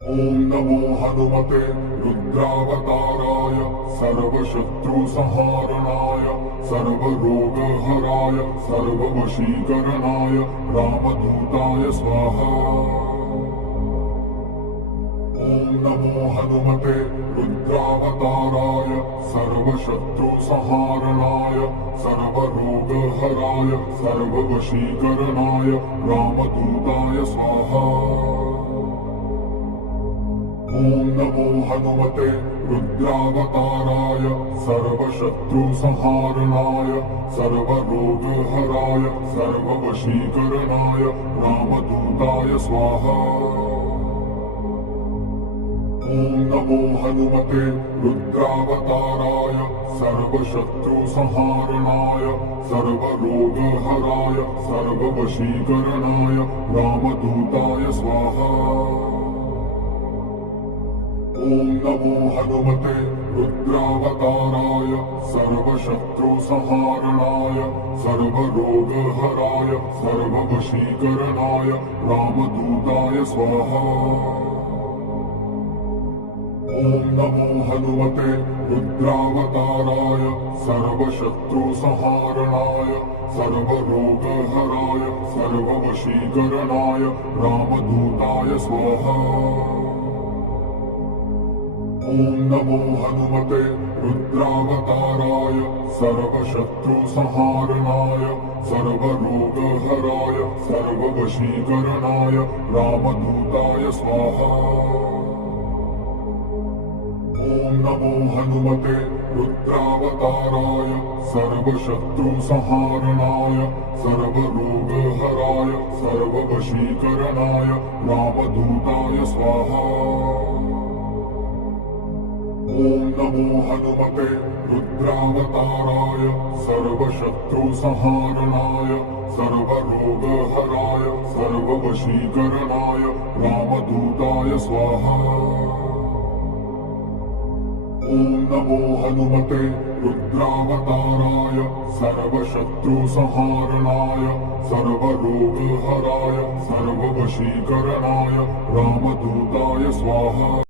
ॐ नमो हनुमते रुद्रावताराय सर्वशत्रुसंहारणाय सर्वरोगहराय सर्ववशीकरणाय रामदूताय स्वाहा। ॐ नमो हनुमते रुद्रावताराय सर्वशत्रुसंहारणाय सर्वरोगहराय सर्ववशीकरणाय रामदूताय स्वाहा। ॐ नमो हनुमते रुद्रावताराय सर्वशत्रुसंहारणाय सर्वरोगहराय सर्ववशीकरणाय रामदूताय स्वाहा। ॐ नमो हनुमते रुद्रावताराय सर्वशत्रुसंहारणाय सर्वरोगहराय सर्ववशीकरणाय रामदूताय स्वाहा। ॐ नमो हनुमते रुद्रावताराय सर्वशत्रुसंहारणाय सर्वरोगहराय सर्ववशीकरणाय रामदूताय स्वाहा। ॐ नमो हनुमते रुद्रावताराय सर्वशत्रुसंहारणाय सर्वरोगहराय सर्ववशीकरणाय रामदूताय स्वाहा। ॐ नमो हनुमते रुद्रावताराय सर्वशत्रुसंहारणाय सर्वरोगहराय सर्ववशीकरणाय रामदूताय स्वाहा। ॐ नमो हनुमते रुद्रावताराय सर्वशत्रुसंहारणाय सर्वरोगहराय सर्ववशीकरणाय रामदूताय स्वाहा। ॐ नमो हनुमते रुद्रावताराय सर्वशत्रुसंहारणाय सर्वरोगहराय सर्ववशीकरणाय रामदूताय स्वाहा। ॐ नमो हनुमते रुद्रावताराय सर्वशत्रुसंहारणाय सर्वरोगहराय सर्ववशीकरणाय रामदूताय स्वाहा।